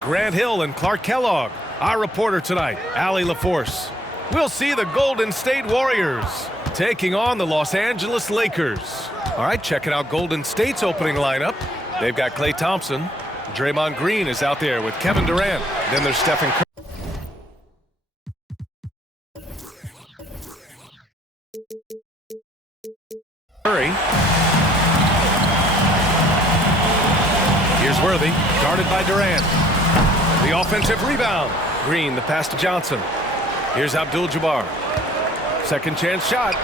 Grant Hill and Clark Kellogg. Our reporter tonight, Allie LaForce. We'll see the Golden State Warriors taking on the Los Angeles Lakers. All right, checking out Golden State's opening lineup. They've got Klay Thompson. Draymond Green is out there with Kevin Durant. Then there's Stephen Curry. Here's Worthy, guarded by Durant. The offensive rebound. Green, the pass to Johnson. Here's Abdul-Jabbar. Second chance shot.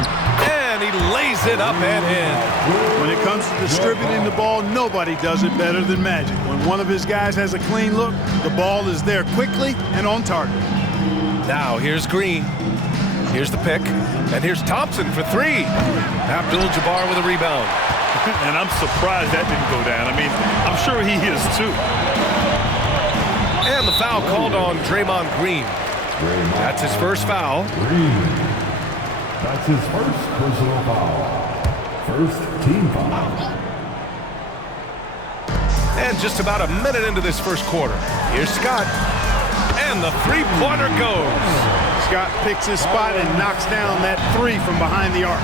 And he lays it up and in. When it comes to distributing the ball, nobody does it better than Magic. When one of his guys has a clean look, the ball is there quickly and on target. Now here's Green. Here's the pick. And here's Thompson for three. Abdul-Jabbar with a rebound. And I'm surprised that didn't go down. I mean, I'm sure he is too. And the foul called on Draymond Green. That's his first foul. That's his first personal foul. First team foul. And just about a minute into this first quarter. Here's Scott. And the three-pointer goes. Scott picks his spot and knocks down that three from behind the arc.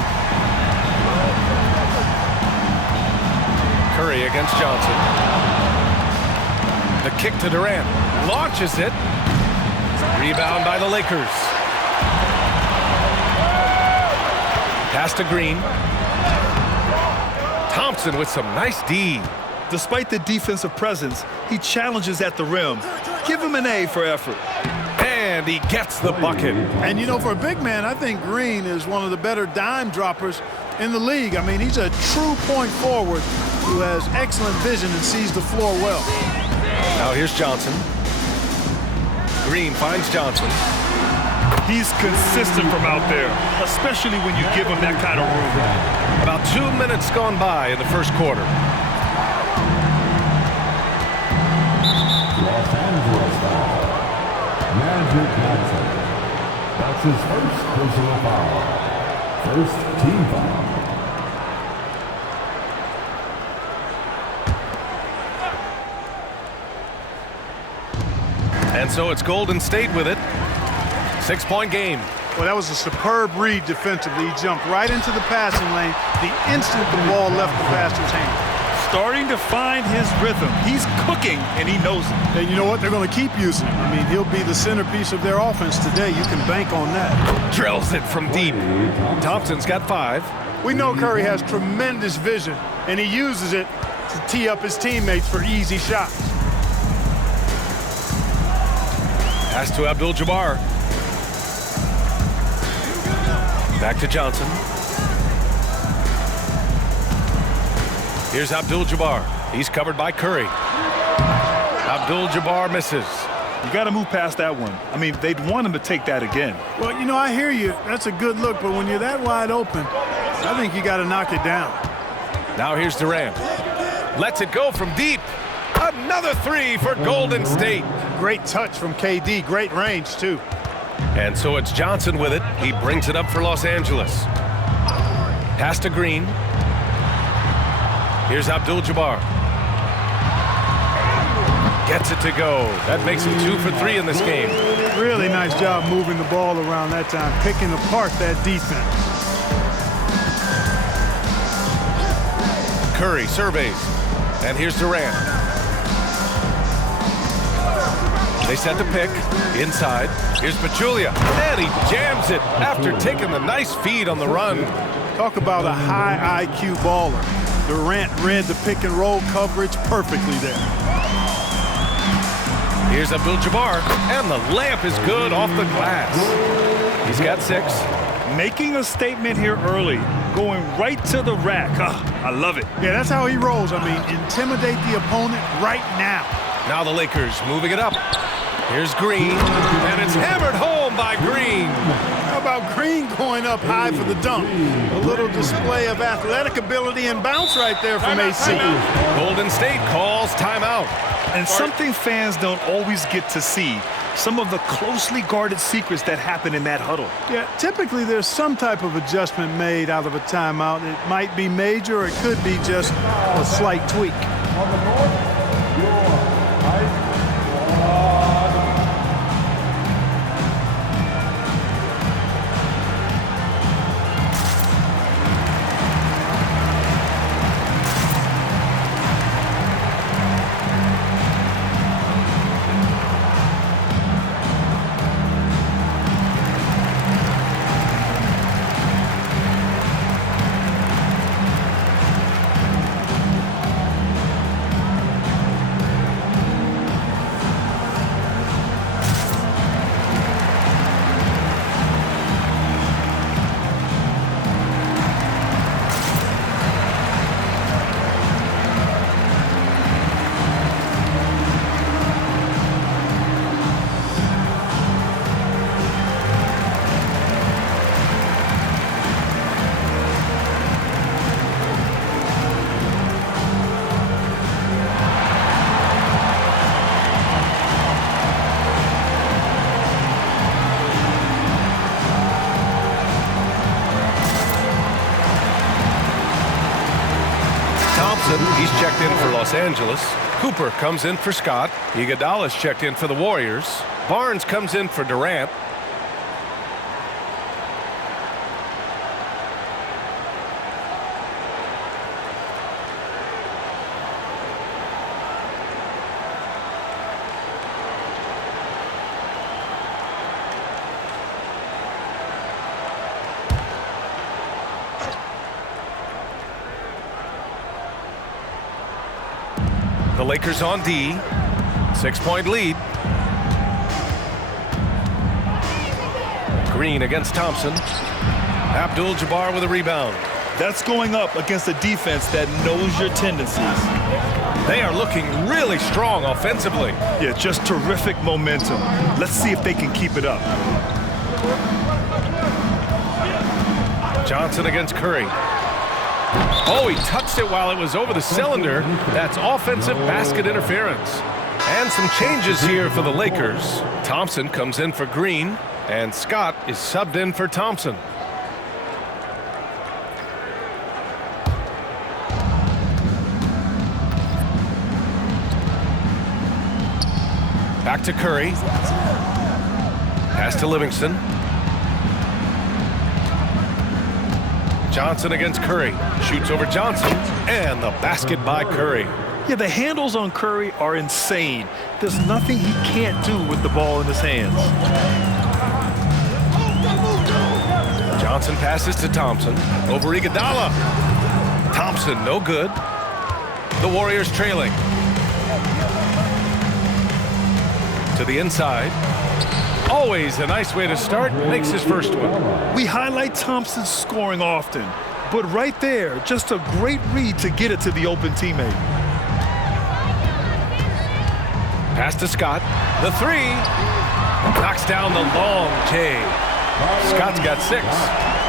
Curry against Johnson. The kick to Durant. Launches it. Rebound by the Lakers. Pass to Green. Thompson with some nice D. Despite the defensive presence, he challenges at the rim. Give him an A for effort. And he gets the bucket. And, you know, for a big man, I think Green is one of the better dime droppers in the league. I mean, he's a true point forward who has excellent vision and sees the floor well. Now here's Johnson. Green finds Johnson. He's consistent from out there, especially when you give him that kind of room. About 2 minutes gone by in the first quarter. Los Angeles foul. Magic Johnson. That's his first personal foul. First team foul. And so it's Golden State with it. 6-point game. Well, that was a superb read defensively. He jumped right into the passing lane the instant the ball left the passer's hand. Starting to find his rhythm. He's cooking, and he knows it. And you know what? They're going to keep using him. I mean, he'll be the centerpiece of their offense today. You can bank on that. Drills it from deep. Thompson's got 5. We know Curry has tremendous vision, and he uses it to tee up his teammates for easy shots. Pass to Abdul-Jabbar. Back to Johnson. Here's Abdul-Jabbar. He's covered by Curry. Abdul-Jabbar misses. You got to move past that one. I mean, they'd want him to take that again. Well, you know, I hear you. That's a good look, but when you're that wide open, I think you got to knock it down. Now here's Durant. Lets it go from deep. Another three for Golden State. Great touch from KD. Great range, too. And so it's Johnson with it. He brings it up for Los Angeles. Pass to Green. Here's Abdul-Jabbar. Gets it to go. That makes him 2 for 3 in this game. Really nice job moving the ball around that time, picking apart that defense. Curry surveys. And here's Durant. They set the pick inside. Here's Pachulia. And he jams it after taking the nice feed on the run. Talk about a high IQ baller. Durant read the pick and roll coverage perfectly there. Here's Abdul-Jabbar. And the layup is good off the glass. He's got 6. Making a statement here early. Going right to the rack. I love it. Yeah, that's how he rolls. I mean, intimidate the opponent right now. Now the Lakers moving it up. Here's Green, and it's hammered home by Green. How about Green going up high for the dunk? A little display of athletic ability and bounce right there from AC. Golden State calls timeout. And something fans don't always get to see, some of the closely guarded secrets that happen in that huddle. Yeah, typically there's some type of adjustment made out of a timeout. It might be major, or it could be just a slight tweak. Los Angeles. Cooper comes in for Scott. Iguodala's checked in for the Warriors. Barnes comes in for Durant. The Lakers on D. 6-point lead. Green against Thompson. Abdul-Jabbar with a rebound. That's going up against a defense that knows your tendencies. They are looking really strong offensively. Yeah, just terrific momentum. Let's see if they can keep it up. Johnson against Curry. Oh, he touched it while it was over the cylinder. That's offensive basket interference. And some changes here for the Lakers. Thompson comes in for Green, and Scott is subbed in for Thompson. Back to Curry. Pass to Livingston. Johnson against Curry. Shoots over Johnson, and the basket by Curry. Yeah, the handles on Curry are insane. There's nothing he can't do with the ball in his hands. Johnson passes to Thompson. Over Iguodala. Thompson, no good. The Warriors trailing. To the inside. Always a nice way to start. Makes his first one. We highlight Thompson's scoring often, but right there, just a great read to get it to the open teammate. Pass to Scott. The three. Knocks down the long J. Scott's got 6.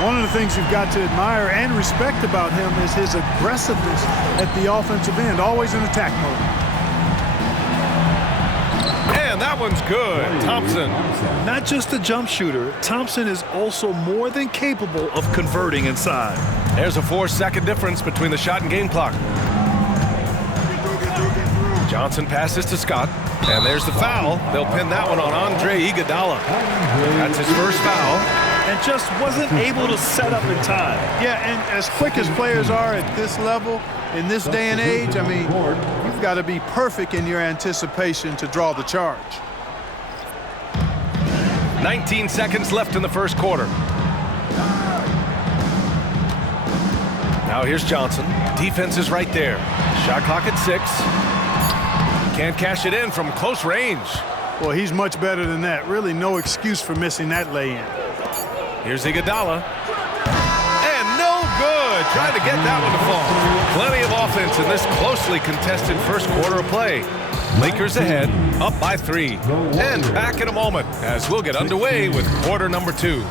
One of the things you've got to admire and respect about him is his aggressiveness at the offensive end, always in attack mode. And that one's good. Thompson. Not just a jump shooter, Thompson is also more than capable of converting inside. There's a 4-second difference between the shot and game clock. Johnson passes to Scott. And there's the foul. They'll pin that one on Andre Iguodala. That's his first foul. And just wasn't able to set up in time. Yeah, and as quick as players are at this level, in this day and age, I mean, you've got to be perfect in your anticipation to draw the charge. 19 seconds left in the first quarter. Now here's Johnson. Defense is right there. Shot clock at 6. Can't cash it in from close range. Well, he's much better than that. Really no excuse for missing that lay-in. Here's Iguodala. And no good. Trying to get that one to fall. Plenty of offense in this closely contested first quarter of play. Lakers ahead, up by 3. And back in a moment as we'll get underway with quarter number 2.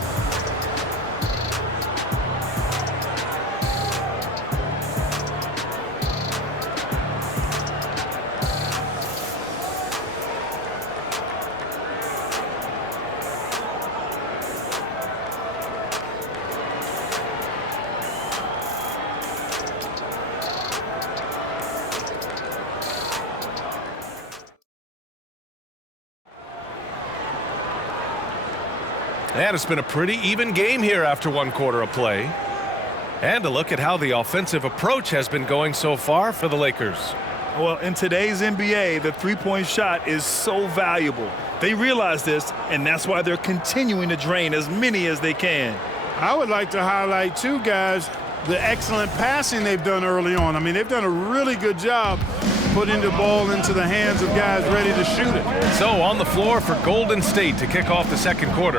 And it's been a pretty even game here after 1 quarter of play. And a look at how the offensive approach has been going so far for the Lakers. Well, in today's NBA, the three-point shot is so valuable. They realize this, and that's why they're continuing to drain as many as they can. I would like to highlight, too, guys, the excellent passing they've done early on. I mean, they've done a really good job putting the ball into the hands of guys ready to shoot it. So on the floor for Golden State to kick off the second quarter,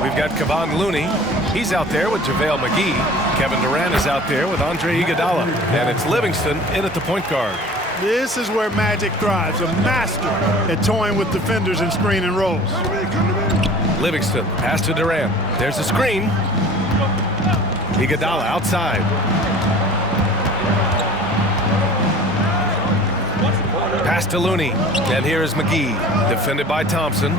we've got Kevon Looney. He's out there with JaVale McGee. Kevin Durant is out there with Andre Iguodala. And it's Livingston in at the point guard. This is where Magic thrives, a master at toying with defenders and screen and rolls. Livingston, pass to Durant. There's a screen. Iguodala outside. Pass to Looney. And here is McGee, defended by Thompson.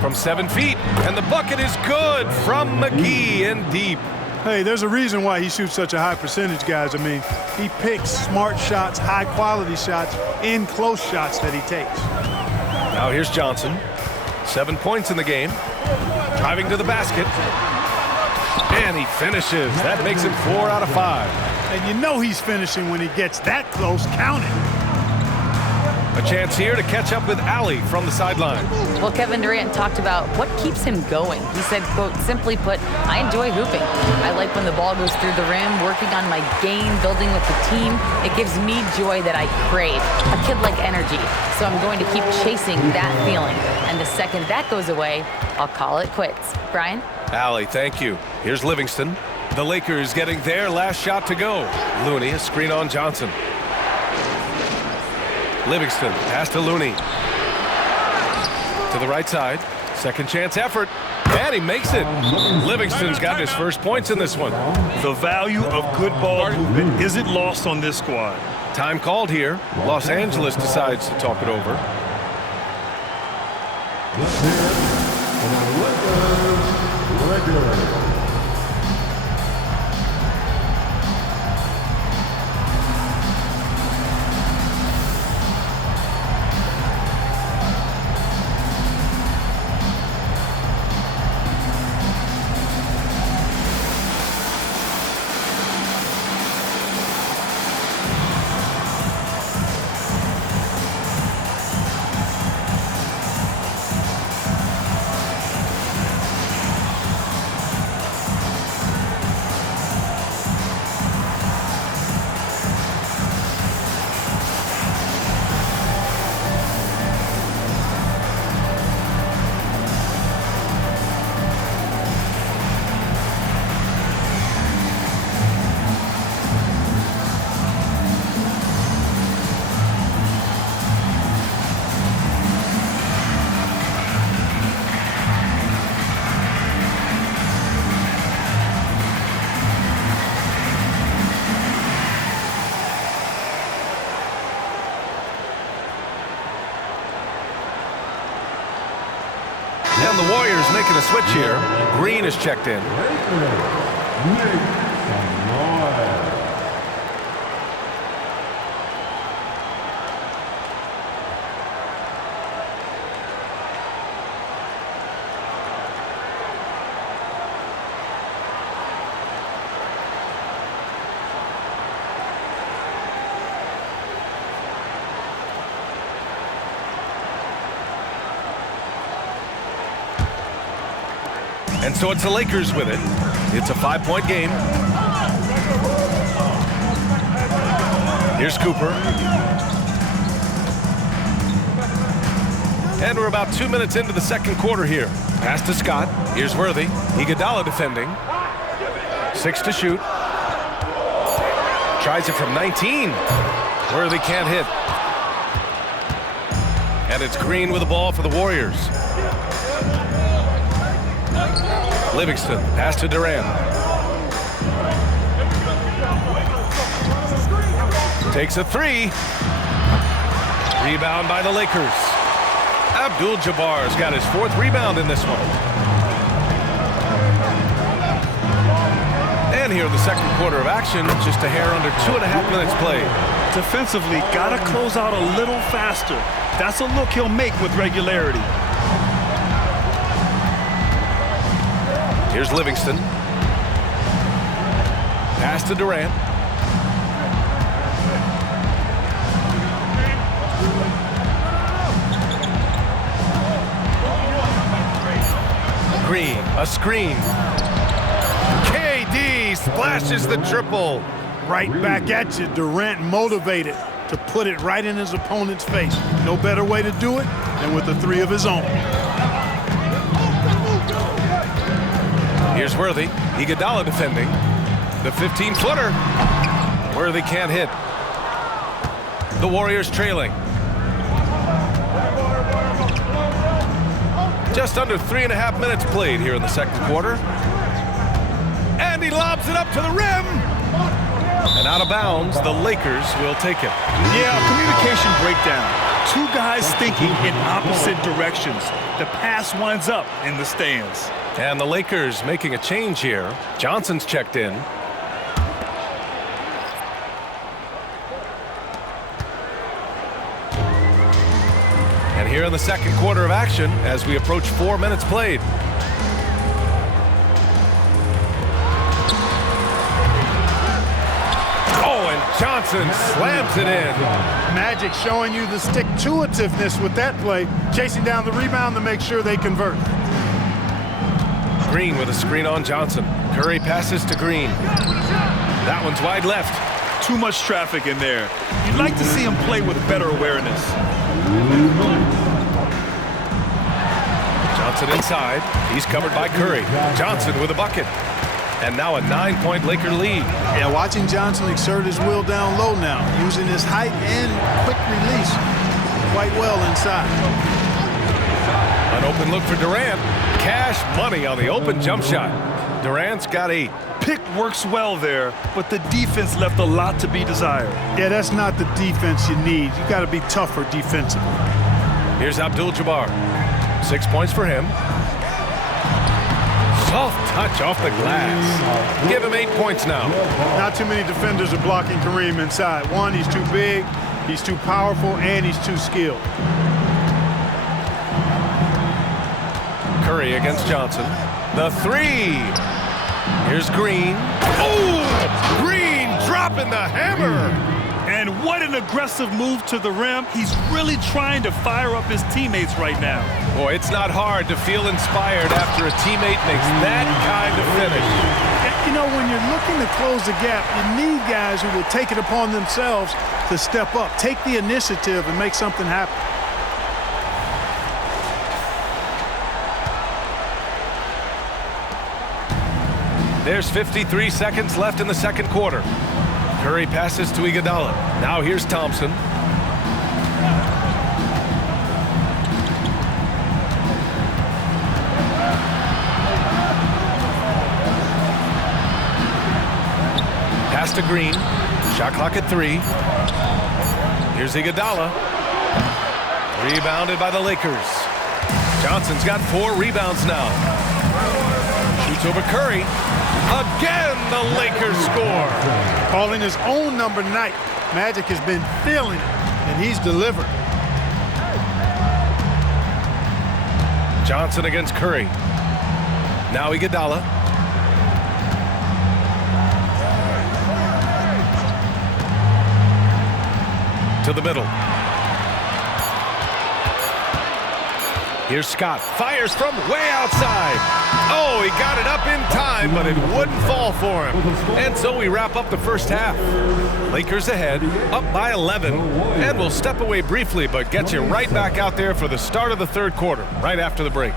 From 7 feet. And the bucket is good from McGee in deep. Hey, there's a reason why he shoots such a high percentage, guys. I mean, he picks smart shots, high-quality shots, in close shots that he takes. Now here's Johnson. 7 points in the game. Driving to the basket. And he finishes. That makes it 4 out of 5. And you know he's finishing when he gets that close. Count it. A chance here to catch up with Allie from the sideline. Well, Kevin Durant talked about what keeps him going. He said, quote, simply put, I enjoy hooping. I like when the ball goes through the rim, working on my game, building with the team. It gives me joy that I crave, a kid-like energy. So I'm going to keep chasing that feeling. And the second that goes away, I'll call it quits. Brian? Allie, thank you. Here's Livingston. The Lakers getting their last shot to go. Looney, a screen on Johnson. Livingston, pass to Looney. To the right side. Second chance effort. And he makes it. Livingston's got his first points in this one. The value of good ball movement isn't lost on this squad. Time called here. Los Angeles decides to talk it over. Let's hear it for the Lakers. And the Warriors making a switch here. Green is checked in. And so it's the Lakers with it. It's a 5-point game. Here's Cooper. And we're about 2 minutes into the second quarter here. Pass to Scott. Here's Worthy. Iguodala defending. 6 to shoot. Tries it from 19. Worthy can't hit. And it's Green with the ball for the Warriors. Livingston, pass to Durant. Takes a 3. Rebound by the Lakers. Abdul-Jabbar's got his 4th rebound in this one. And here in the second quarter of action, just a hair under 2.5 minutes played. Defensively, gotta close out a little faster. That's a look he'll make with regularity. Here's Livingston. Pass to Durant. Green, a screen. KD splashes the triple. Right back at you. Durant motivated to put it right in his opponent's face. No better way to do it than with a 3 of his own. Here's Worthy. Iguodala defending. The 15-footer. Worthy can't hit. The Warriors trailing. Just under 3.5 minutes played here in the second quarter. And he lobs it up to the rim. And out of bounds, the Lakers will take it. Yeah, communication breakdown. Two guys thinking in opposite directions. The pass winds up in the stands. And the Lakers making a change here. Johnson's checked in. And here in the second quarter of action as we approach 4 minutes played. Oh, and Johnson slams it in. Magic showing you the stick-to-itiveness with that play, chasing down the rebound to make sure they convert. Green with a screen on Johnson. Curry passes to Green. That one's wide left. Too much traffic in there. You'd like to see him play with better awareness. Johnson inside. He's covered by Curry. Johnson with a bucket. And now a 9-point Laker lead. Yeah, watching Johnson exert his will down low now, using his height and quick release quite well inside. An open look for Durant. Cash money on the open jump shot. Durant's got 8. Pick works well there, but the defense left a lot to be desired. Yeah, that's not the defense you need. You got to be tougher defensively. Here's Abdul-Jabbar. 6 points for him. Soft touch off the glass. Give him 8 points now. Not too many defenders are blocking Kareem inside. One, he's too big, he's too powerful, and he's too skilled. Curry against Johnson. The 3. Here's Green. Oh! Green dropping the hammer. And what an aggressive move to the rim. He's really trying to fire up his teammates right now. Boy, it's not hard to feel inspired after a teammate makes that kind of finish. You know, when you're looking to close the gap, you need guys who will take it upon themselves to step up, take the initiative, and make something happen. There's 53 seconds left in the second quarter. Curry passes to Iguodala. Now here's Thompson. Pass to Green. Shot clock at 3. Here's Iguodala. Rebounded by the Lakers. Johnson's got 4 rebounds now. Shoots over Curry. Again, the Lakers score. Calling his own number night. Magic has been feeling it, and he's delivered. Johnson against Curry. Now Iguodala. To the middle. Here's Scott. Fires from way outside. Oh, he got it up in time, but it wouldn't fall for him. And so we wrap up the first half. Lakers ahead, up by 11. And we'll step away briefly, but get you right back out there for the start of the third quarter, right after the break.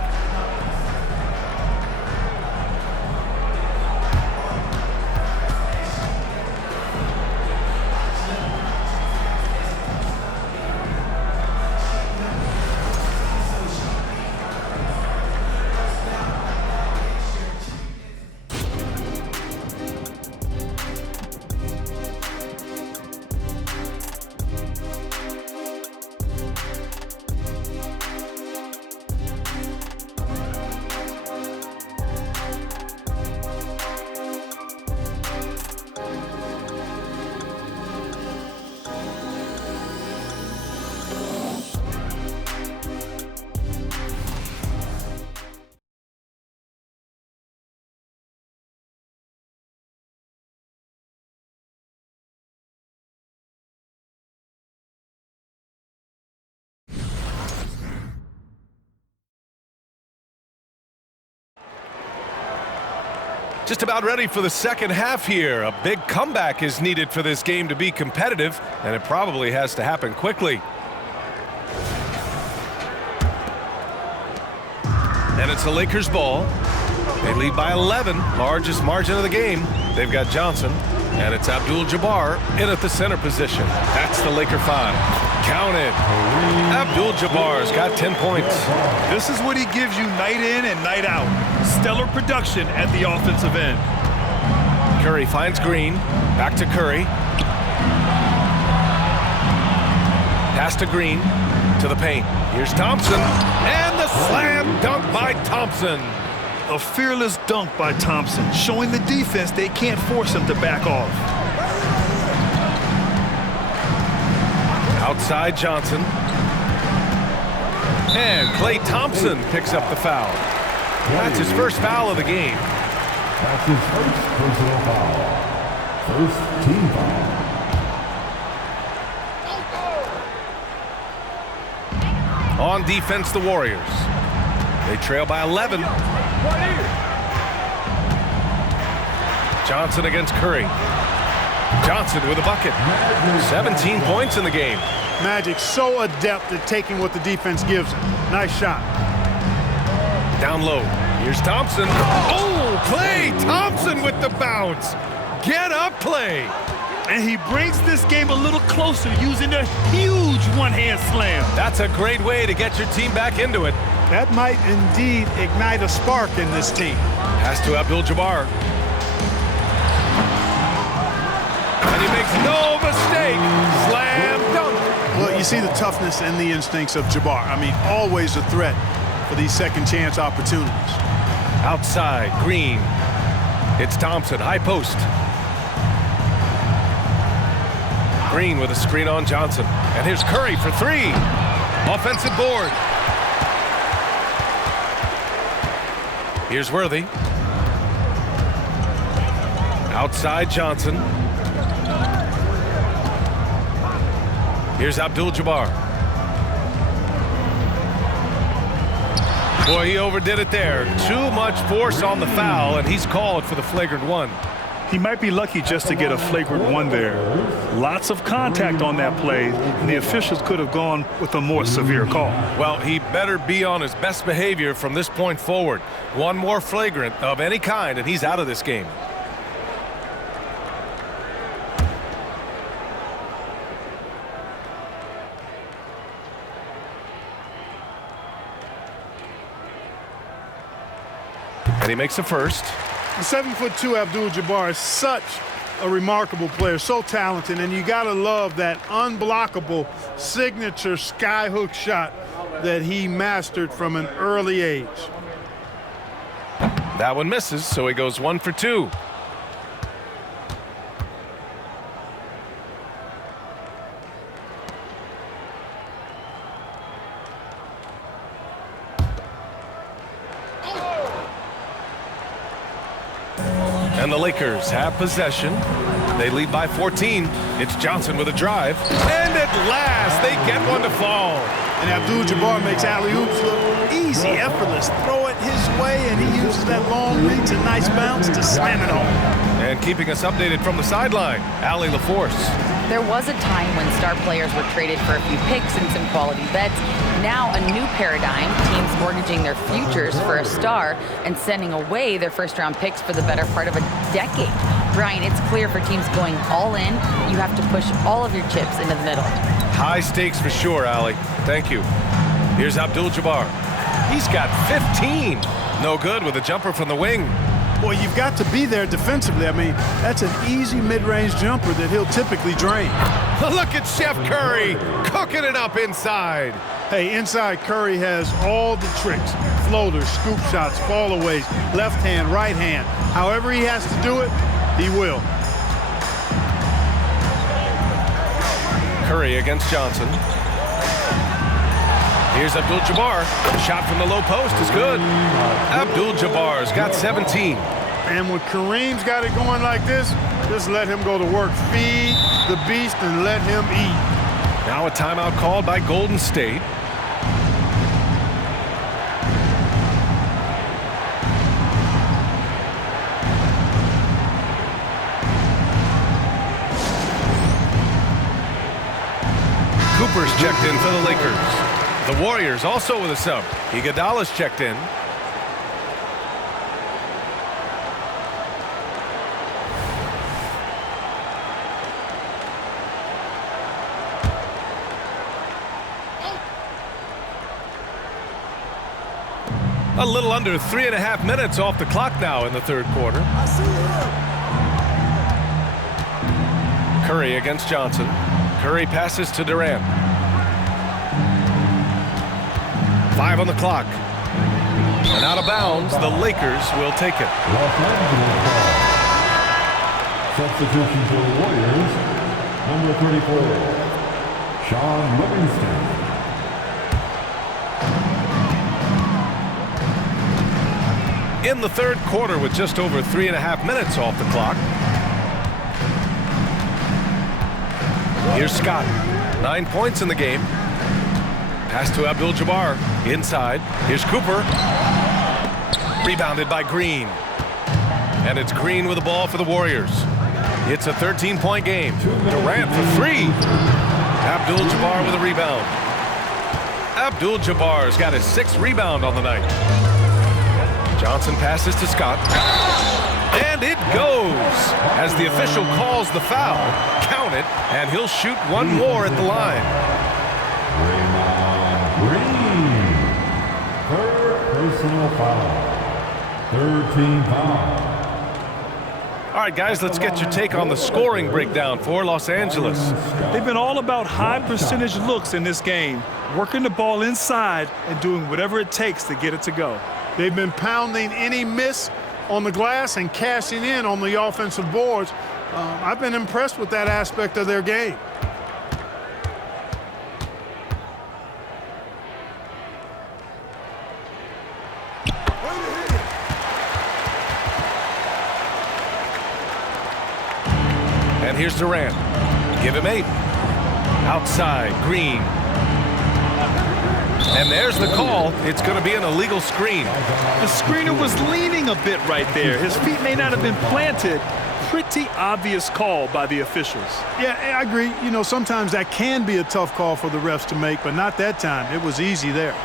Just about ready for the second half here. A big comeback is needed for this game to be competitive, and it probably has to happen quickly. And it's the Lakers ball. They lead by 11, largest margin of the game. They've got Johnson, and it's Abdul-Jabbar in at the center position. That's the Laker 5. Count it. Abdul-Jabbar's got 10 points. This is what he gives you night in and night out. Stellar production at the offensive end. Curry finds Green. Back to Curry. Pass to Green. To the paint. Here's Thompson. And the slam dunk by Thompson. A fearless dunk by Thompson, showing the defense they can't force him to back off. Outside Johnson. And Klay Thompson picks up the foul. That's his first foul of the game. That's his first personal foul. First team foul. On defense, the Warriors. They trail by 11. Johnson against Curry. Johnson with a bucket. 17 points in the game. Magic so adept at taking what the defense gives him. Nice shot. Down low. Here's Thompson. Oh, Klay Thompson with the bounce. Get up, Klay. And he brings this game a little closer using a huge one-hand slam. That's a great way to get your team back into it. That might indeed ignite a spark in this team. Pass to Abdul-Jabbar. And he makes no mistake. Slam dunk. Well, you see the toughness and the instincts of Jabbar. I mean, always a threat for these second chance opportunities. Outside, Green. It's Thompson, high post. Green with a screen on Johnson. And here's Curry for three. Offensive board. Here's Worthy. Outside Johnson. Here's Abdul-Jabbar. Boy, he overdid it there. Too much force on the foul, and he's called for the flagrant one. He might be lucky just to get a flagrant one there. Lots of contact on that play, and the officials could have gone with a more severe call. Well, he better be on his best behavior from this point forward. One more flagrant of any kind, and he's out of this game. And he makes a first. The 7'2" Abdul-Jabbar is such a remarkable player, so talented, and you gotta love that unblockable signature skyhook shot that he mastered from an early age. That one misses, so he goes 1 for 2. And the Lakers have possession. They lead by 14. It's Johnson with a drive. And at last, they get one to fall. And Abdul-Jabbar makes alley-oops look easy, effortless. Throw it his way, and he uses that long reach and nice bounce to slam it home. And keeping us updated from the sideline, Allie LaForce. There was a time when star players were traded for a few picks and some quality vets. Now a new paradigm, teams mortgaging their futures for a star and sending away their first-round picks for the better part of a decade. Brian, it's clear for teams going all in, you have to push all of your chips into the middle. High stakes for sure, Allie. Thank you. Here's Abdul-Jabbar. He's got 15. No good with a jumper from the wing. Boy, you've got to be there defensively. I mean, that's an easy mid-range jumper that he'll typically drain. Look at Chef Curry cooking it up inside. Hey, inside Curry has all the tricks. Floaters, scoop shots, fallaways, left hand, right hand. However he has to do it, he will. Curry against Johnson. Here's Abdul-Jabbar. Shot from the low post is good. Abdul-Jabbar's got 17. And when Kareem's got it going like this, just let him go to work. Feed the beast and let him eat. Now a timeout called by Golden State. Cooper's checked in for the Lakers. The Warriors also with a sub. Iguodala's checked in. A little under 3.5 minutes off the clock now in the third quarter. Curry against Johnson. Curry passes to Durant. 5 on the clock. And out of bounds, the Lakers will take it. Los Angeles ball. Substitution for the Warriors, number 34, Sean Livingston. In the third quarter with just over 3.5 minutes off the clock. Here's Scott. 9 points in the game. Pass to Abdul-Jabbar. Inside. Here's Cooper. Rebounded by Green. And it's Green with the ball for the Warriors. It's a 13-point game. Durant for 3. Abdul-Jabbar with a rebound. Abdul-Jabbar's got his 6th rebound on the night. Johnson passes to Scott. And it goes! As the official calls the foul, count it, and he'll shoot one more at the line. Green. 3rd personal foul. 3rd team foul. All right, guys, let's get your take on the scoring breakdown for Los Angeles. They've been all about high percentage looks in this game, working the ball inside and doing whatever it takes to get it to go. They've been pounding any miss on the glass and cashing in on the offensive boards. I've been impressed with that aspect of their game. And here's Durant. Give him 8. Outside, Green. And there's the call. It's going to be an illegal screen. The screener was leaning a bit right there. His feet may not have been planted. Pretty obvious call by the officials. Yeah, I agree. You know, sometimes that can be a tough call for the refs to make, but not that time. It was easy there.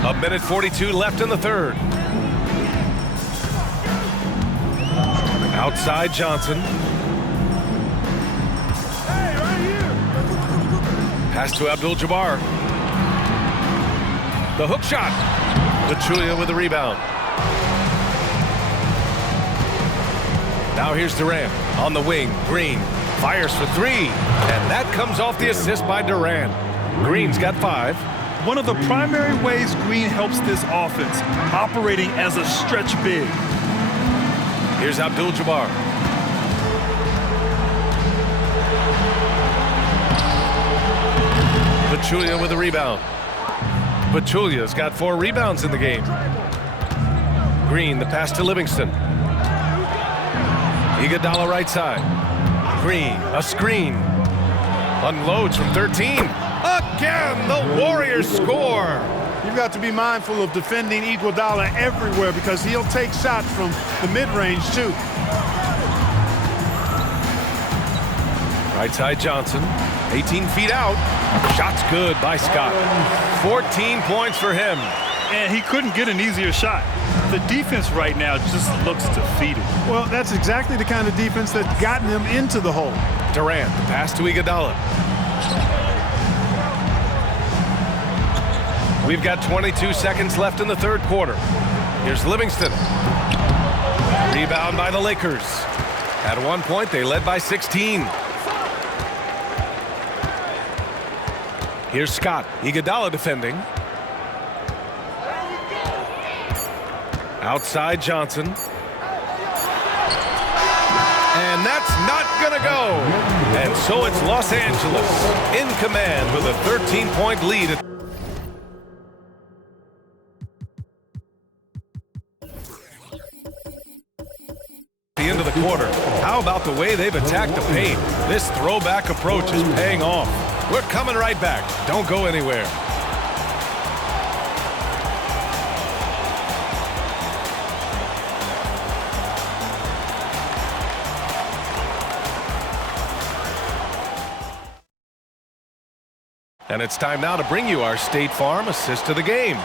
1:42 left in the third. Outside Johnson. Pass to Abdul-Jabbar. The hook shot. Pachulia with the rebound. Now here's Durant on the wing. Green fires for 3. And that comes off the assist by Durant. Green's got 5. One of the primary ways Green helps this offense, operating as a stretch big. Here's Abdul-Jabbar. Pachulia with a rebound. Pachulia's got 4 rebounds in the game. Green, the pass to Livingston. Iguodala right side. Green, a screen. Unloads from 13. Again, the Warriors score. You've got to be mindful of defending Iguodala everywhere because he'll take shots from the mid-range too. Right side Johnson, 18 feet out. Shot's good by Scott. 14 points for him. And he couldn't get an easier shot. The defense right now just looks defeated. Well, that's exactly the kind of defense that's gotten them into the hole. Durant, the pass to Iguodala. We've got 22 seconds left in the third quarter. Here's Livingston. Rebound by the Lakers. At one point, they led by 16. Here's Scott. Iguodala defending. Outside Johnson. And that's not going to go. And so it's Los Angeles in command with a 13-point lead. At the end of the quarter. How about the way they've attacked the paint? This throwback approach is paying off. We're coming right back. Don't go anywhere. And it's time now to bring you our State Farm assist of the game.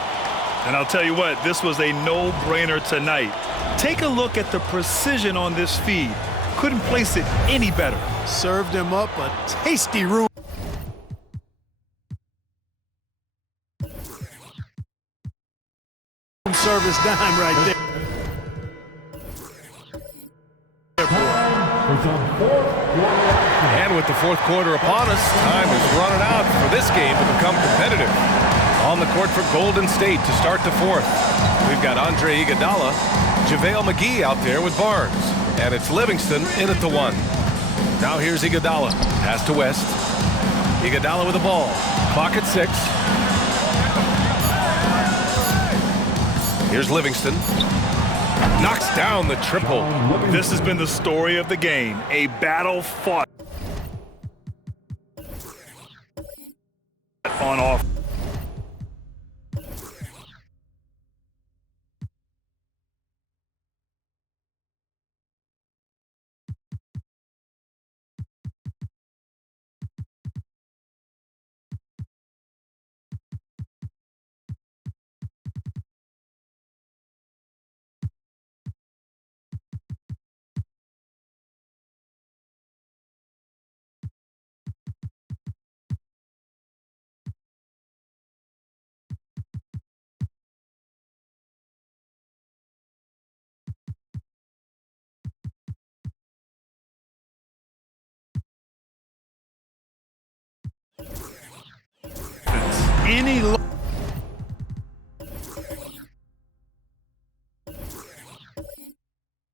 And I'll tell you what, this was a no-brainer tonight. Take a look at the precision on this feed. Couldn't place it any better. Served him up a tasty room. Service dime right there. And with the fourth quarter upon us, time is running out for this game to become competitive. On the court for Golden State to start the fourth. We've got Andre Iguodala, JaVale McGee out there with Barnes. And it's Livingston in at the 1. Now here's Iguodala. Pass to West. Iguodala with the ball. Clock at 6. Here's Livingston. Knocks down the triple. This has been the story of the game. A battle fought on off.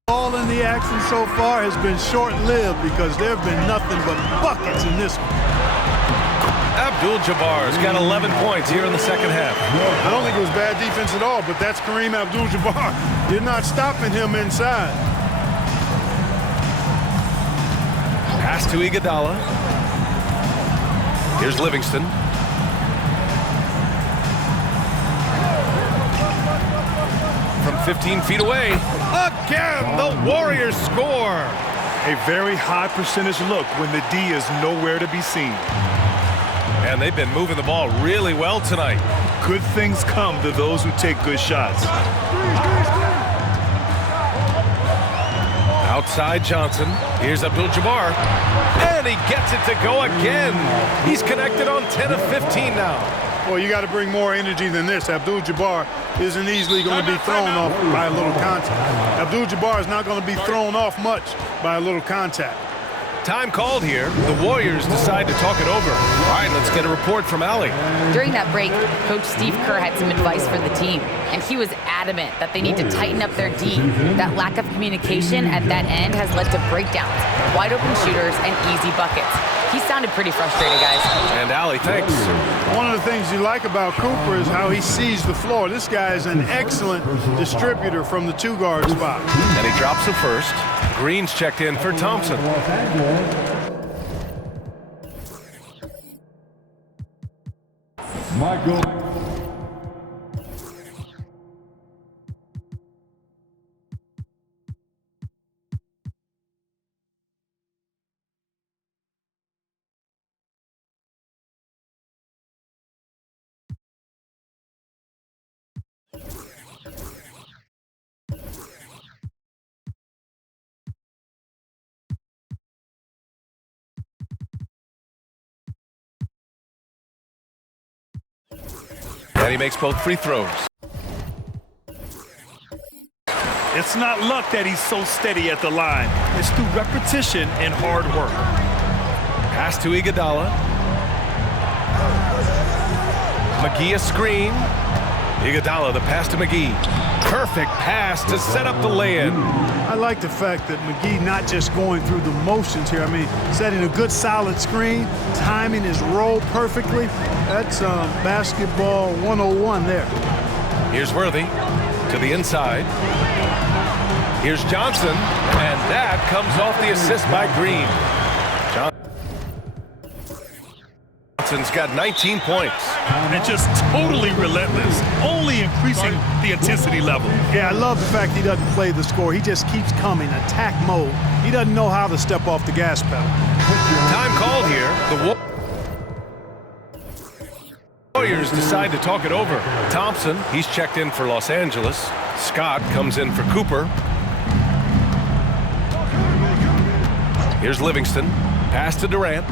All in the action so far has been short-lived because there have been nothing but buckets in this one. Abdul-Jabbar's got 11 points here in the second half. I don't think it was bad defense at all, but that's Kareem Abdul-Jabbar. You're not stopping him inside. Pass to Iguodala. Here's Livingston. From 15 feet away. Again, the Warriors score. A very high percentage look when the D is nowhere to be seen. And they've been moving the ball really well tonight. Good things come to those who take good shots. Outside Johnson. Here's Abdul-Jabbar. And he gets it to go again. He's connected on 10 of 15 now. Well, you got to bring more energy than this. Abdul-Jabbar isn't easily going to be thrown off by a little contact. Abdul-Jabbar is not going to be thrown off much by a little contact. Time called here. The Warriors decide to talk it over. All right, let's get a report from Allie. During that break, Coach Steve Kerr had some advice for the team, and he was adamant that they need to tighten up their D. That lack of communication at that end has led to breakdowns, wide open shooters, and easy buckets. He sounded pretty frustrated, guys. And Allie, thanks. One of the things you like about Cooper is how he sees the floor. This guy is an excellent distributor from the two-guard spot. And he drops the first. Green's checked in for Thompson. Michael. And he makes both free throws. It's not luck that he's so steady at the line. It's through repetition and hard work. Pass to Iguodala. McGee a screen. Iguodala, the pass to McGee. Perfect pass to set up the lay-in. I like the fact that McGee not just going through the motions here. I mean, setting a good solid screen, timing his roll perfectly. That's basketball 101 there. Here's Worthy to the inside. Here's Johnson, and that comes off the assist by Green. Johnson's got 19 points. And just totally relentless, only increasing the intensity level. Yeah, I love the fact he doesn't play the score. He just keeps coming, attack mode. He doesn't know how to step off the gas pedal. Time called here. The Warriors decide to talk it over. Thompson, he's checked in for Los Angeles. Scott comes in for Cooper. Here's Livingston. Pass to Durant.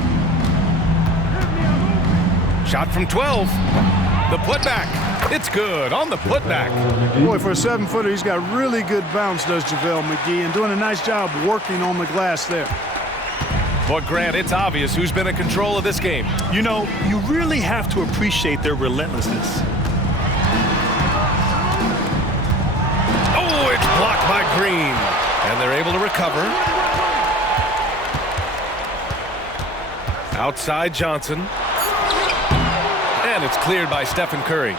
Shot from 12. The putback. It's good on the putback. Boy, for a 7-footer, he's got really good bounce, does JaVale McGee, and doing a nice job working on the glass there. But Grant, it's obvious who's been in control of this game. You know, you really have to appreciate their relentlessness. Oh, it's blocked by Green. And they're able to recover. Outside Johnson. And it's cleared by Stephen Curry.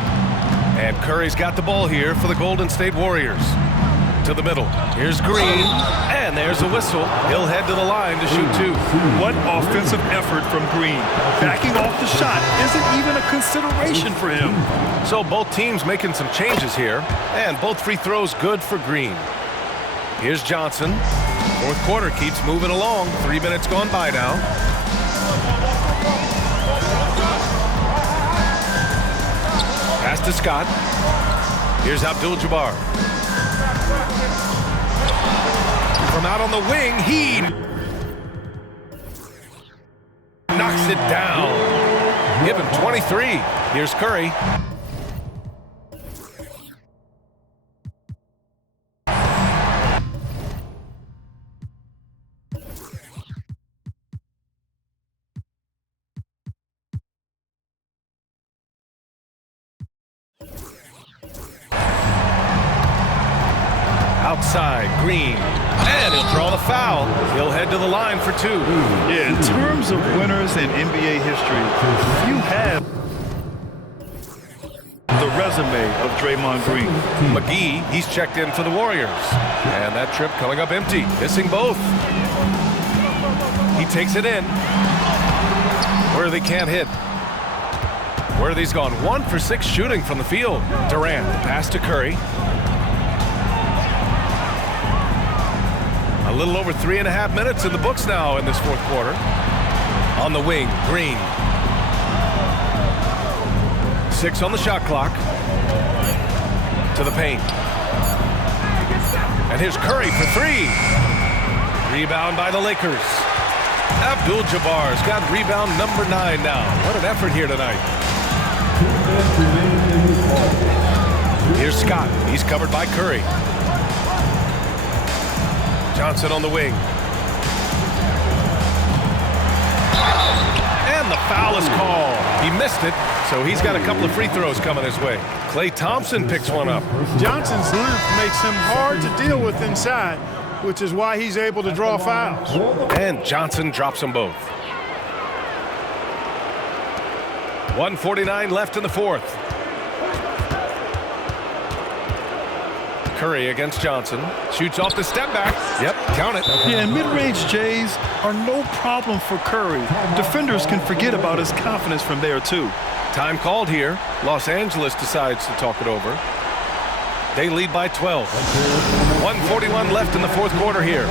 And Curry's got the ball here for the Golden State Warriors. To the middle. Here's Green. And there's a whistle. He'll head to the line to shoot two. What offensive effort from Green. Backing off the shot isn't even a consideration for him. So both teams making some changes here. And both free throws good for Green. Here's Johnson. Fourth quarter keeps moving along. 3 minutes gone by now. Pass to Scott. Here's Abdul-Jabbar. From out on the wing, he knocks it down. Give him 23. Here's Curry. Outside, Green, and he'll draw the foul. He'll head to the line for two. Yeah, in terms of winners in NBA history, you have the resume of Draymond Green. McGee, he's checked in for the Warriors. And that trip coming up empty, missing both. He takes it in. Worthy can't hit. Worthy's gone 1 for 6 shooting from the field. Durant, pass to Curry. A little over 3.5 minutes in the books now in this fourth quarter. On the wing, Green. 6 on the shot clock. To the paint. And here's Curry for 3. Rebound by the Lakers. Abdul-Jabbar's got rebound number 9 now. What an effort here tonight. Here's Scott. He's covered by Curry. Johnson on the wing. And the foul is called. He missed it, so he's got a couple of free throws coming his way. Klay Thompson picks one up. Johnson's length makes him hard to deal with inside, which is why he's able to draw fouls. And Johnson drops them both. 1:49 left in the fourth. Curry against Johnson. Shoots off the step back. Yep, count it. Yeah, and mid-range Jays are no problem for Curry. Defenders can forget about his confidence from there, too. Time called here. Los Angeles decides to talk it over. They lead by 12. 1:41 left in the fourth quarter here.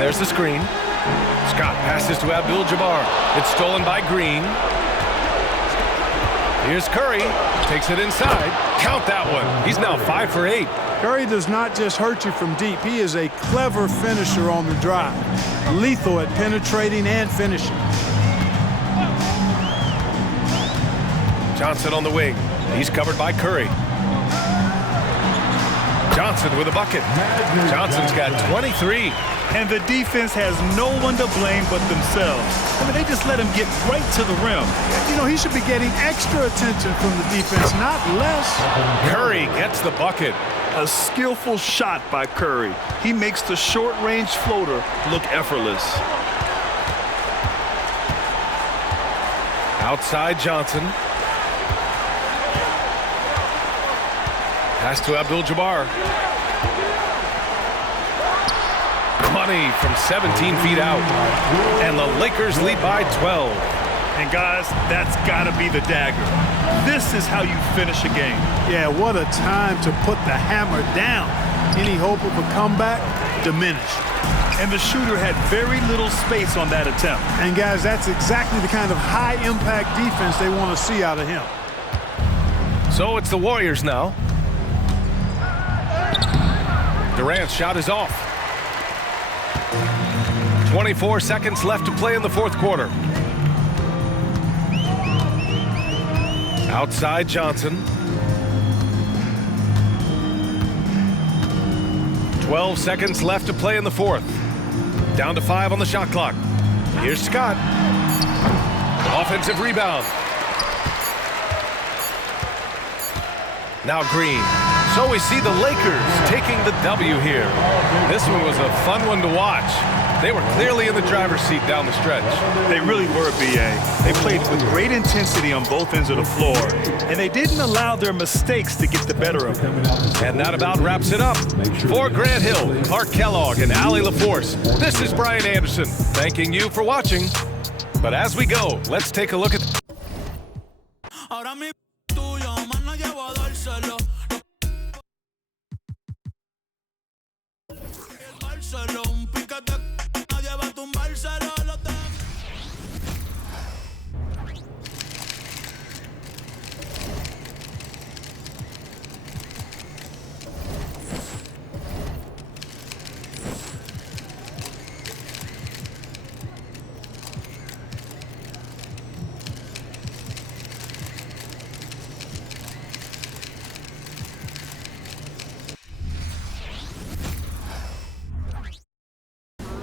There's the screen. Scott passes to Abdul-Jabbar. It's stolen by Green. Here's Curry. Takes it inside. Count that one. He's now 5 for 8. Curry does not just hurt you from deep. He is a clever finisher on the drive. Lethal at penetrating and finishing. Johnson on the wing. He's covered by Curry. Johnson with a bucket. Johnson's got 23. And the defense has no one to blame but themselves. I mean, they just let him get right to the rim. You know, he should be getting extra attention from the defense, not less. Curry gets the bucket. A skillful shot by Curry. He makes the short-range floater look effortless. Outside Johnson. Pass to Abdul-Jabbar. Money from 17 feet out. And the Lakers lead by 12. And guys, that's got to be the dagger. This is how you finish a game. Yeah, what a time to put the hammer down. Any hope of a comeback diminished. And the shooter had very little space on that attempt. And guys, that's exactly the kind of high-impact defense they want to see out of him. So it's the Warriors now. Durant's shot is off. 24 seconds left to play in the fourth quarter. Outside Johnson. 12 seconds left to play in the fourth. Down to 5 on the shot clock. Here's Scott. Offensive rebound. Now Green. So we see the Lakers taking the W here. This one was a fun one to watch. They were clearly in the driver's seat down the stretch. They really were, B.A. They played with great intensity on both ends of the floor, and they didn't allow their mistakes to get the better of them. And that about wraps it up. For Grant Hill, Clark Kellogg, and Allie LaForce, this is Brian Anderson, thanking you for watching. But as we go, let's take a look at...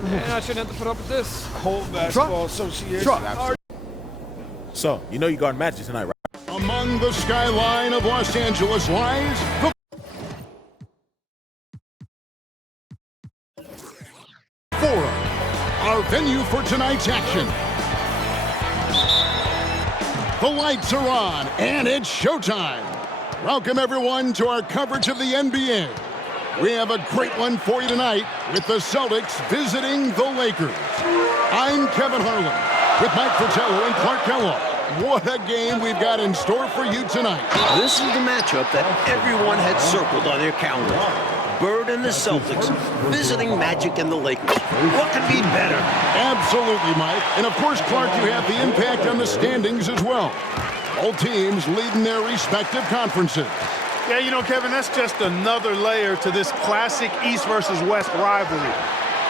And I shouldn't have to put up with this. Whole Basketball Association. So, you know you got Magic tonight, right? Among the skyline of Los Angeles lies the Forum, our venue for tonight's action. The lights are on, and it's showtime. Welcome, everyone, to our coverage of the NBA. We have a great one for you tonight with the Celtics visiting the Lakers. I'm Kevin Harlan with Mike Fratello and Clark Kellogg. What a game we've got in store for you tonight. This is the matchup that everyone had circled on their calendar. Bird and the Celtics visiting Magic and the Lakers. What could be better? Absolutely, Mike. And of course, Clark, you have the impact on the standings as well. All teams leading their respective conferences. Yeah, you know, Kevin, that's just another layer to this classic East versus West rivalry.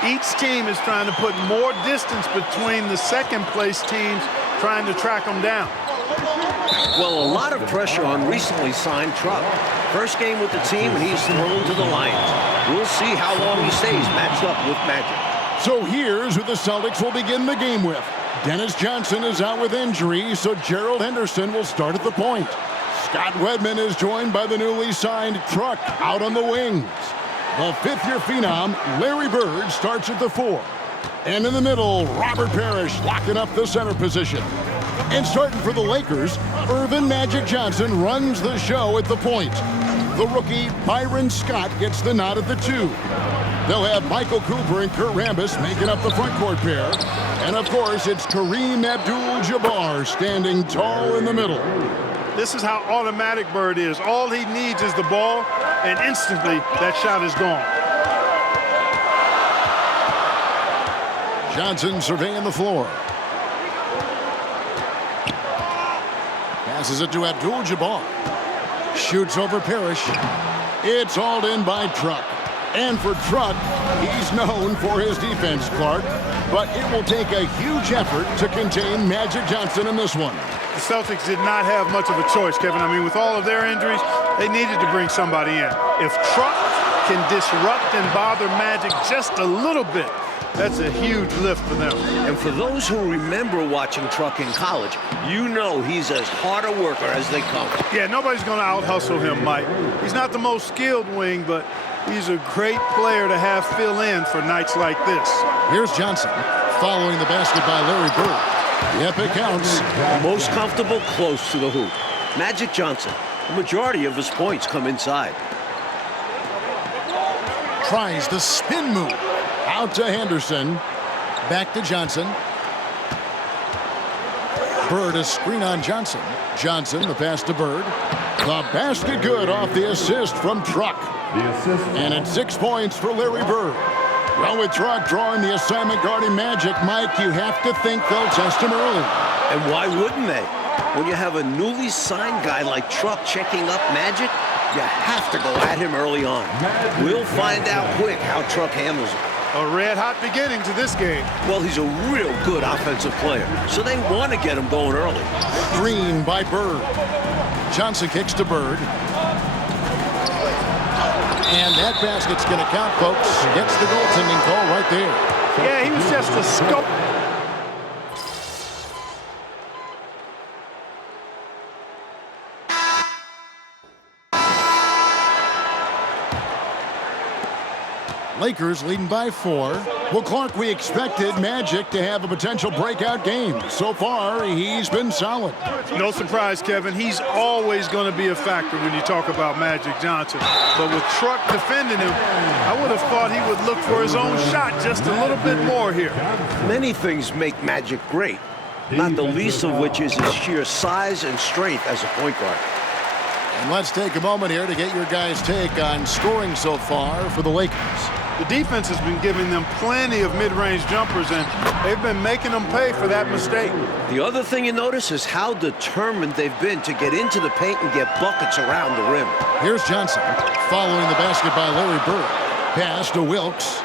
Each team is trying to put more distance between the second-place teams trying to track them down. Well, a lot of pressure on recently signed Truck. First game with the team, and he's thrown to the Lions. We'll see how long he stays matched up with Magic. So here's who the Celtics will begin the game with. Dennis Johnson is out with injury, so Gerald Henderson will start at the point. Scott Wedman is joined by the newly signed Truck out on the wings. The fifth-year phenom, Larry Bird, starts at the 4. And in the middle, Robert Parrish locking up the center position. And starting for the Lakers, Earvin Magic Johnson runs the show at the point. The rookie, Byron Scott, gets the nod at the 2. They'll have Michael Cooper and Kurt Rambis making up the front court pair. And of course, it's Kareem Abdul-Jabbar standing tall in the middle. This is how automatic Bird is. All he needs is the ball, and instantly that shot is gone. Johnson surveying the floor. Passes it to Abdul-Jabbar. Shoots over Parrish. It's hauled in by Truck. And for Truck, he's known for his defense, Clark. But it will take a huge effort to contain Magic Johnson in this one. The Celtics did not have much of a choice, Kevin. I mean, with all of their injuries, they needed to bring somebody in. If Truck can disrupt and bother Magic just a little bit, That's a huge lift for them. And for those who remember watching Truck in college, you know he's as hard a worker as they come. Yeah, nobody's going to out-hustle him, Mike. He's not the most skilled wing, but he's a great player to have fill in for nights like this. Here's Johnson following the basket by Larry Bird. Yep, it counts. Most comfortable close to the hoop. Magic Johnson, the majority of his points come inside. Tries the spin move. Out to Henderson. Back to Johnson. Bird, a screen on Johnson. Johnson, the pass to Bird. The basket good off the assist from Truck. And it's 6 points for Larry Bird. Well, with Truck drawing the assignment guarding Magic, Mike, you have to think they'll test him early. And why wouldn't they? When you have a newly signed guy like Truck checking up Magic, you have to go at him early on. We'll find out quick how Truck handles it. A red-hot beginning to this game. Well, he's a real good offensive player, so they want to get him going early. Screen by Bird. Johnson kicks to Bird. And that basket's going to count, folks. Gets the goaltending call right there. Yeah, he was just a scope. Lakers leading by 4. Well, Clark, we expected Magic to have a potential breakout game. So far, he's been solid. No surprise, Kevin. He's always going to be a factor when you talk about Magic Johnson. But with Truck defending him, I would have thought he would look for his own shot just a little bit more here. Many things make Magic great, not the least of which is his sheer size and strength as a point guard. And let's take a moment here to get your guys' take on scoring so far for the Lakers. The defense has been giving them plenty of mid-range jumpers, and they've been making them pay for that mistake. The other thing you notice is how determined they've been to get into the paint and get buckets around the rim. Here's Johnson following the basket by Larry Bird. Pass to Wilkes.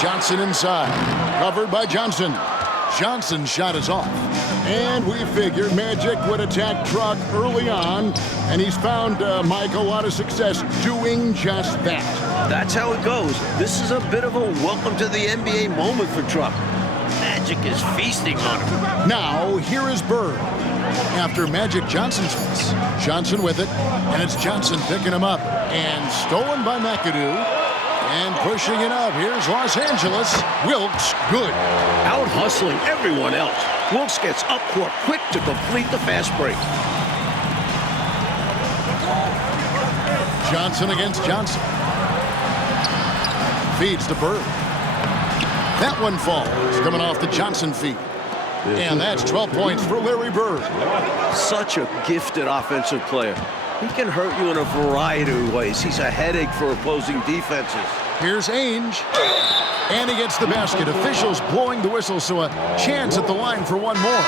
Johnson inside. Covered by Johnson. Johnson's shot is off. And we figured Magic would attack Truck early on, and he's found, Mike, a lot of success doing just that. That's how it goes. This is a bit of a welcome to the NBA moment for Truck. Magic is feasting on him. Now, here is Bird. After Magic Johnson's miss, Johnson with it, and it's Johnson picking him up. And stolen by McAdoo. And pushing it up. Here's Los Angeles. Wilkes, good. Out hustling everyone else. Wilkes gets up court quick to complete the fast break. Johnson against Johnson. Feeds to Bird. That one falls. Coming off the Johnson feed. And that's 12 points for Larry Bird. Such a gifted offensive player. He can hurt you in a variety of ways. He's a headache for opposing defenses. Here's Ainge. And he gets the basket. Officials blowing the whistle, so a chance at the line for one more.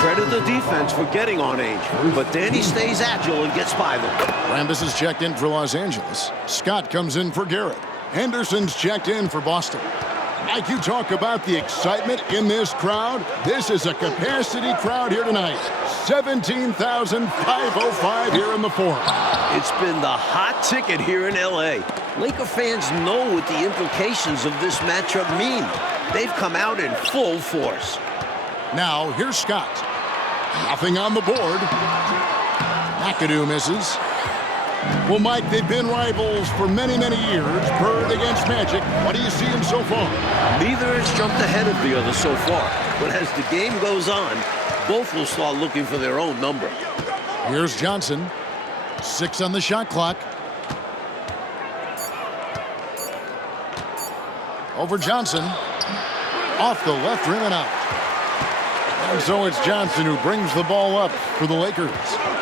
Credit the defense for getting on Ainge, but Danny stays agile and gets by them. Rambis is checked in for Los Angeles. Scott comes in for Garrett. Henderson's checked in for Boston. Mike, you talk about the excitement in this crowd. This is a capacity crowd here tonight. 17,505 here in the Forum. It's been the hot ticket here in L.A. Laker fans know what the implications of this matchup mean. They've come out in full force. Now, here's Scott. Nothing on the board. McAdoo misses. Well, Mike, they've been rivals for many, many years. Bird against Magic. What do you see him so far? Neither has jumped ahead of the other so far. But as the game goes on, both will start looking for their own number. Here's Johnson. 6 on the shot clock. Over Johnson. Off the left rim and out. And so it's Johnson who brings the ball up for the Lakers.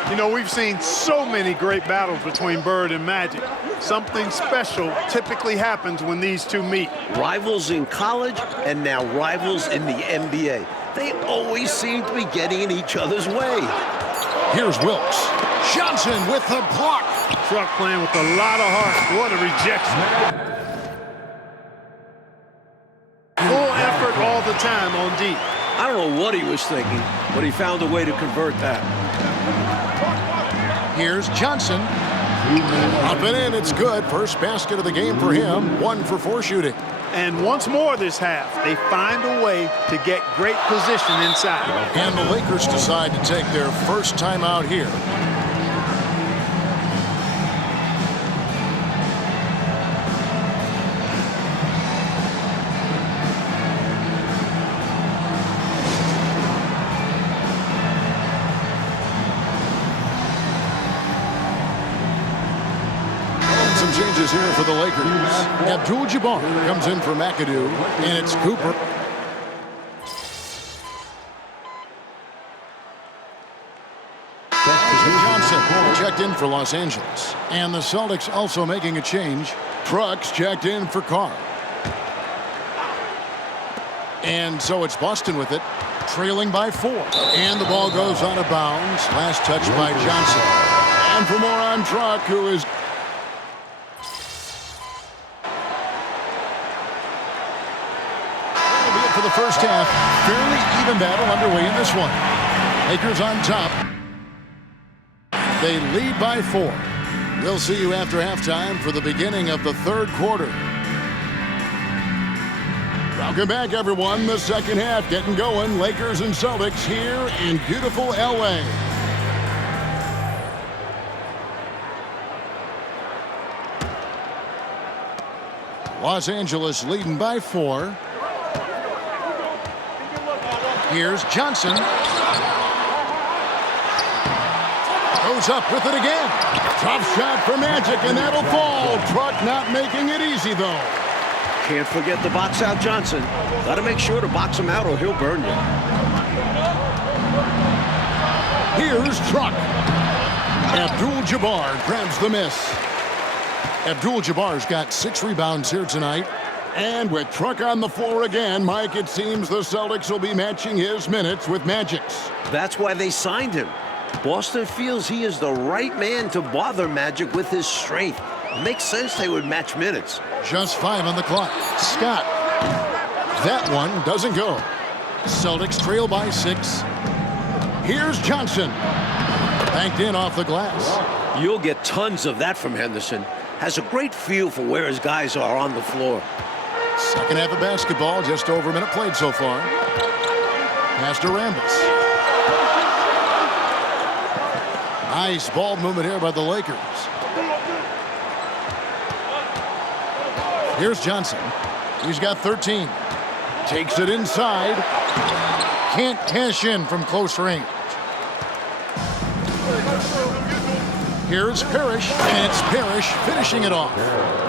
You know, we've seen so many great battles between Bird and Magic. Something special typically happens when these two meet. Rivals in college and now rivals in the NBA. They always seem to be getting in each other's way. Here's Wilkes. Johnson with the block. Truck playing with a lot of heart. What a rejection. Full effort all the time on D. I don't know what he was thinking, but he found a way to convert that. Here's Johnson. Up and in, it's good. First basket of the game for him. 1 for 4 shooting. And once more this half, they find a way to get great position inside. And the Lakers decide to take their first time out here. Changes here for the Lakers. Abdul-Jabbar comes in for McAdoo, and it's Cooper. Johnson checked in for Los Angeles. And the Celtics also making a change. Trucks checked in for Carr. And so it's Boston with it, trailing by 4. And the ball goes out of bounds. Last touch by Johnson. And for more on Truck, who is... For the first half, fairly even battle underway in this one. Lakers on top. They lead by 4. We'll see you after halftime for the beginning of the third quarter. Welcome back, everyone. The second half getting going. Lakers and Celtics here in beautiful L.A. Los Angeles leading by 4. Here's Johnson. Goes up with it again. Tough shot for Magic, and that'll fall. Truck not making it easy, though. Can't forget to box out Johnson. Got to make sure to box him out or he'll burn you. Here's Truck. Abdul-Jabbar grabs the miss. Abdul-Jabbar's got 6 rebounds here tonight. And with Truck on the floor again, Mike, it seems the Celtics will be matching his minutes with Magic's. That's why they signed him. Boston feels he is the right man to bother Magic with his strength. It makes sense they would match minutes. Just 5 on the clock. Scott. That one doesn't go. Celtics trail by 6. Here's Johnson. Banked in off the glass. You'll get tons of that from Henderson. Has a great feel for where his guys are on the floor. Second half of basketball, just over a minute played so far. Pass to Rambis. Nice ball movement here by the Lakers. Here's Johnson. He's got 13. Takes it inside. Can't cash in from close range. Here's Parrish, and it's Parrish finishing it off.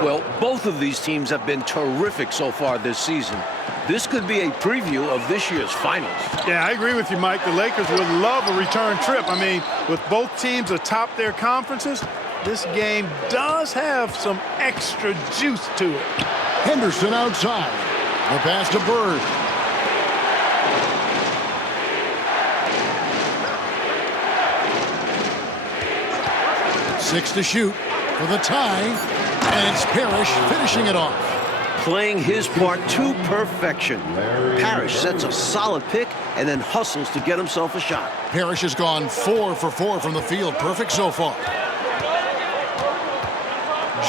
Well, both of these teams have been terrific so far this season. This could be a preview of this year's finals. Yeah, I agree with you, Mike. The Lakers would love a return trip. I mean, with both teams atop their conferences, this game does have some extra juice to it. Henderson outside. The pass to Bird. Six to shoot for the tie, and it's Parrish finishing it off. Playing his part to perfection. Parrish sets a solid pick and then hustles to get himself a shot. Parrish has gone 4 for 4 from the field. Perfect so far.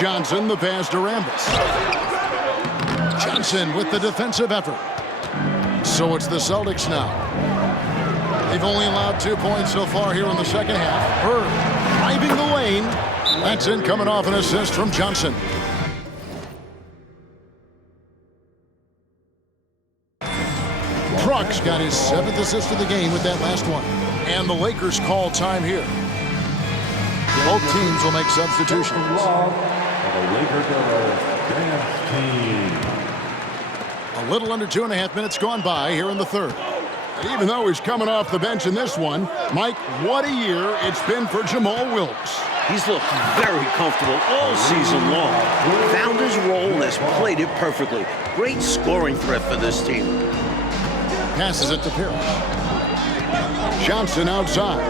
Johnson, the pass to Rambis. Johnson with the defensive effort. So it's the Celtics now. They've only allowed 2 points so far here in the second half. Bird driving the lane. That's in, coming off an assist from Johnson. Trucks got his 7th assist of the game with that last one. And the Lakers call time here. Both teams will make substitutions. A little under 2.5 minutes gone by here in the third. Even though he's coming off the bench in this one, Mike, what a year it's been for Jamal Wilkes. He's looked very comfortable all season long. Found his role and has played it perfectly. Great scoring threat for this team. Passes it to Parrish. Johnson outside.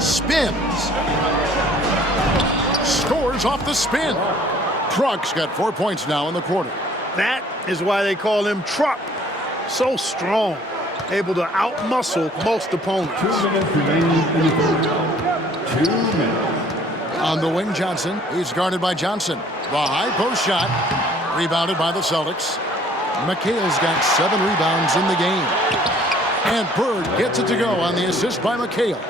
Spins. Scores off the spin. Truck's got 4 points now in the quarter. That is why they call him Truck. So strong, able to outmuscle most opponents. 2 minutes remaining in the third. 2 minutes. On the wing, Johnson. He's guarded by Johnson. The high post shot. Rebounded by the Celtics. McHale's got 7 rebounds in the game. And Bird gets it to go on the assist by McHale.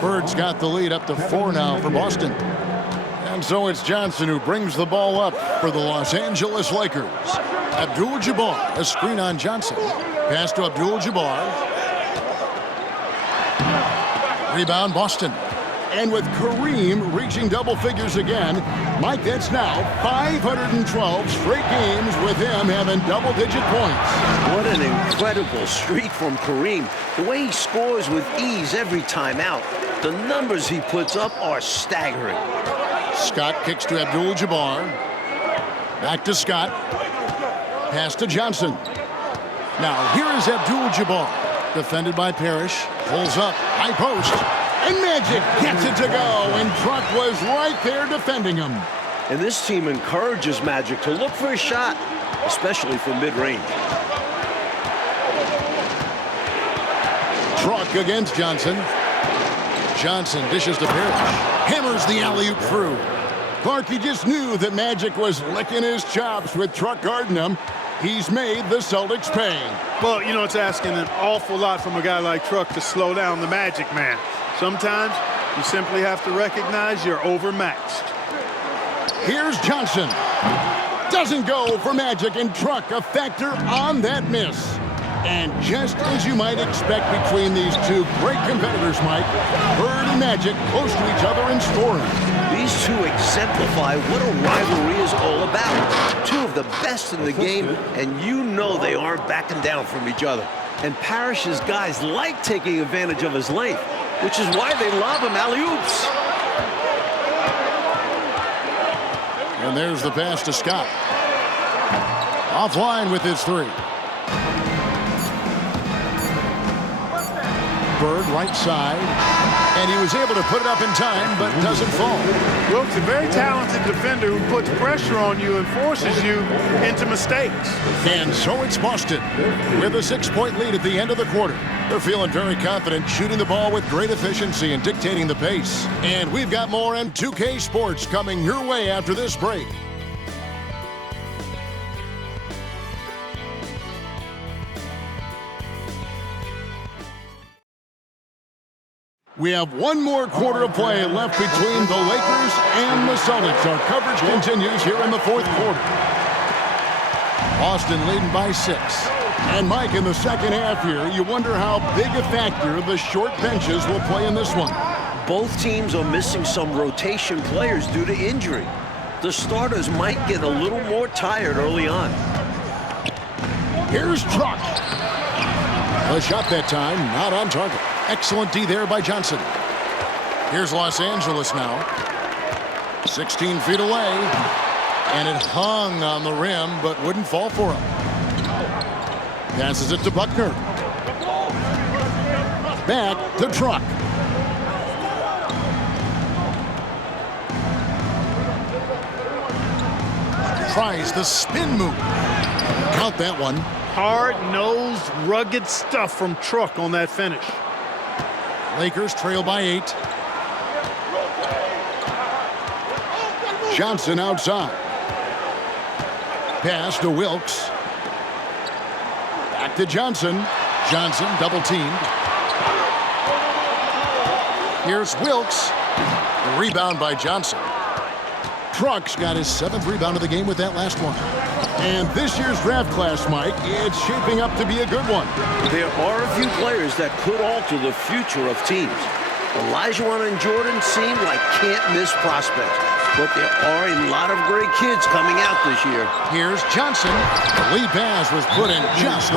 Bird's got the lead up to 4 now for Boston. And so it's Johnson who brings the ball up for the Los Angeles Lakers. Abdul-Jabbar, a screen on Johnson. Pass to Abdul-Jabbar. Rebound, Boston. And with Kareem reaching double figures again, Mike, that's now 512 straight games with him having double-digit points. What an incredible streak from Kareem. The way he scores with ease every time out. The numbers he puts up are staggering. Scott kicks to Abdul-Jabbar. Back to Scott. Pass to Johnson. Now here is Abdul-Jabbar. Defended by Parrish. Pulls up. High post. And Magic gets it to go. And Truck was right there defending him. And this team encourages Magic to look for a shot, especially from mid-range. Truck against Johnson. Johnson dishes to Parrish. Hammers the alley-oop through. Clark, he just knew that Magic was licking his chops with Truck guarding him. He's made the Celtics pay. Well, you know, it's asking an awful lot from a guy like Truck to slow down the Magic Man. Sometimes you simply have to recognize you're overmatched. Here's Johnson. Doesn't go for Magic, and Truck a factor on that miss. And just as you might expect between these two great competitors, Mike, Bird and Magic close to each other in scoring. These two exemplify what a rivalry is all about. Two of the best in the game, and you know they aren't backing down from each other. And Parrish's guys like taking advantage of his length, which is why they lob him alley-oops. And there's the pass to Scott. Offline with his 3. Bird right side, and he was able to put it up in time, but doesn't fall. Wilkes, a very talented defender who puts pressure on you and forces you into mistakes. And so it's Boston with a 6-point lead at the end of the quarter. They're feeling very confident, shooting the ball with great efficiency and dictating the pace. And we've got more M2K Sports coming your way after this break. We have one more quarter of play left between the Lakers and the Celtics. Our coverage continues here in the 4th quarter. Boston leading by 6. And Mike, in the second half here, you wonder how big a factor the short benches will play in this one. Both teams are missing some rotation players due to injury. The starters might get a little more tired early on. Here's Truck. The shot that time, not on target. Excellent D there by Johnson. Here's Los Angeles now. 16 feet away. And it hung on the rim, but wouldn't fall for him. Passes it to Buckner. Back to Truck. Tries the spin move. Count that one. Hard-nosed, rugged stuff from Truck on that finish. Lakers trail by 8. Johnson outside. Pass to Wilkes. Back to Johnson. Johnson double teamed. Here's Wilkes. The rebound by Johnson. Truck's got his 7th rebound of the game with that last one. And this year's draft class, Mike, it's shaping up to be a good one. There are a few players that could alter the future of teams. Olajuwon and Jordan seem like can't-miss prospects, but there are a lot of great kids coming out this year. Here's Johnson. The lead pass was put in just